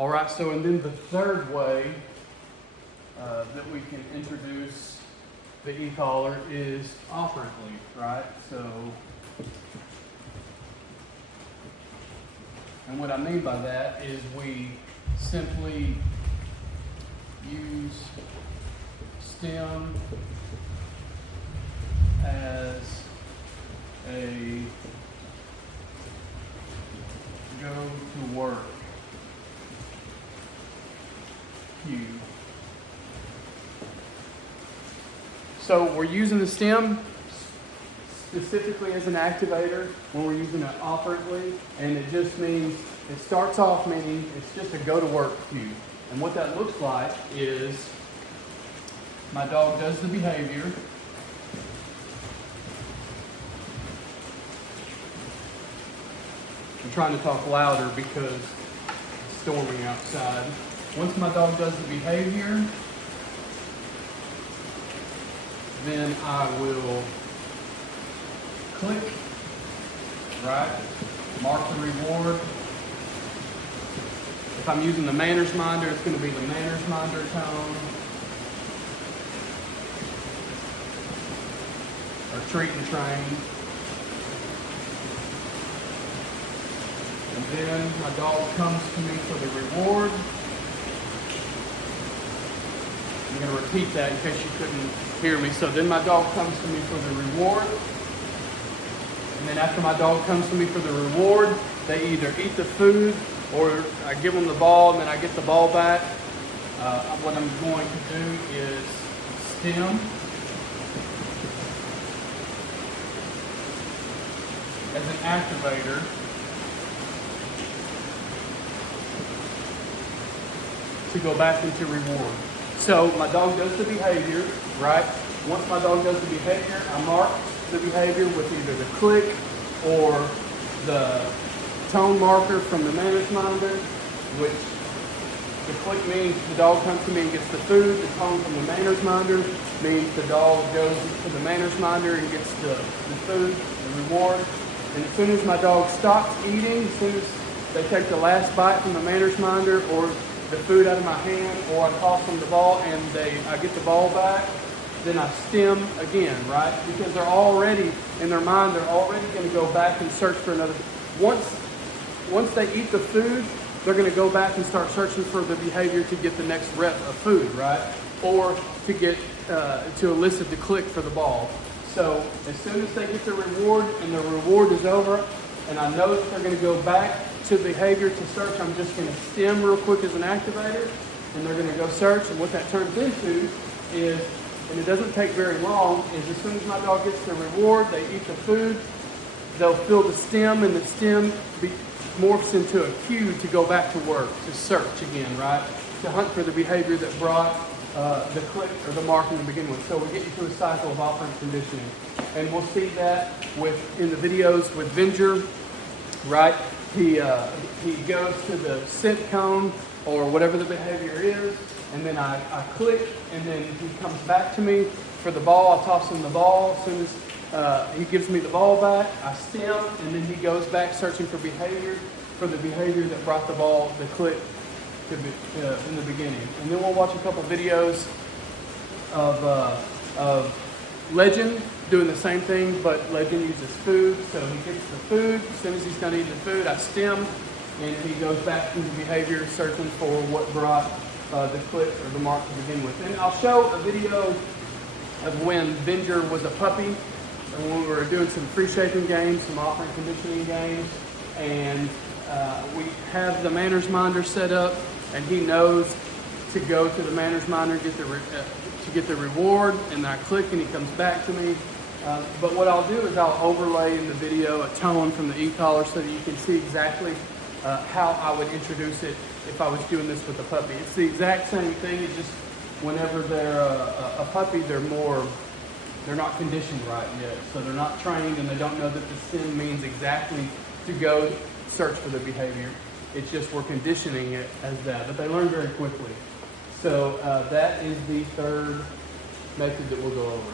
All right, so and then the third way that we can introduce the Ecollar is operantly, right? So, and what I mean by that is we simply use stim as a go to work cue. So we're using the stem specifically as an activator when we're using it operantly, and it just means, it starts off meaning it's just a go to work cue. And what that looks like is my dog does the behavior. I'm trying to talk louder because it's storming outside. Once my dog does the behavior, then I will click, right? Mark the reward. If I'm using the manners minder, it's going to be the manners minder tone. Or treat and train. And then my dog comes to me for the reward. I'm going to repeat that in case you couldn't hear me. So then my dog comes to me for the reward. And then after my dog comes to me for the reward, they either eat the food or I give them the ball and then I get the ball back. What I'm going to do is stim as an activator to go back into reward. So my dog does the behavior, right? Once my dog does the behavior, I mark the behavior with either the click or the tone marker from the manners minder, which the click means the dog comes to me and gets the food. The tone from the manners minder means the dog goes to the manners minder and gets the food, the reward. And as soon as my dog stops eating, as soon as they take the last bite from the manners minder or the food out of my hand, or I toss them the ball and I get the ball back, then I stim again, right? Because they're already, in their mind, they're already going to go back and search for another. Once they eat the food, they're going to go back and start searching for the behavior to get the next rep of food, right? Or to get, to elicit the click for the ball. So as soon as they get the reward and the reward is over, and I know that they're going to go back to behavior to search, I'm just going to stim real quick as an activator, and they're going to go search. And what that turns into is, and it doesn't take very long, is as soon as my dog gets the reward, they eat the food, they'll feel the stim, and the stim morphs into a cue to go back to work, to search again, right? To hunt for the behavior that brought the click or the marking to begin with. So we get you through a cycle of operant conditioning. And we'll see that in the videos with Venger, right? He goes to the scent cone or whatever the behavior is, and then I click, and then he comes back to me for the ball. I toss him the ball. As soon as he gives me the ball back, I stim, and then he goes back searching for behavior, for the behavior that brought the ball, the click, in the beginning. And then we'll watch a couple videos of Legend doing the same thing, but Legend uses food. So he gets the food. As soon as he's done eating the food, I stim, and he goes back into behavior, searching for what brought the click or the mark to begin with. And I'll show a video of when Venger was a puppy, and when we were doing some free shaping games, some operant conditioning games, and we have the manners minder set up, and he knows to go to the manners minder to get the reward, and I click and he comes back to me. But what I'll do is I'll overlay in the video a tone from the Ecollar so that you can see exactly how I would introduce it if I was doing this with a puppy. It's the exact same thing. It's just whenever they're a puppy, they're not conditioned right yet. So they're not trained, and they don't know that the stim means exactly to go search for the behavior. It's just we're conditioning it as that, but they learn very quickly. So that is the third method that we'll go over.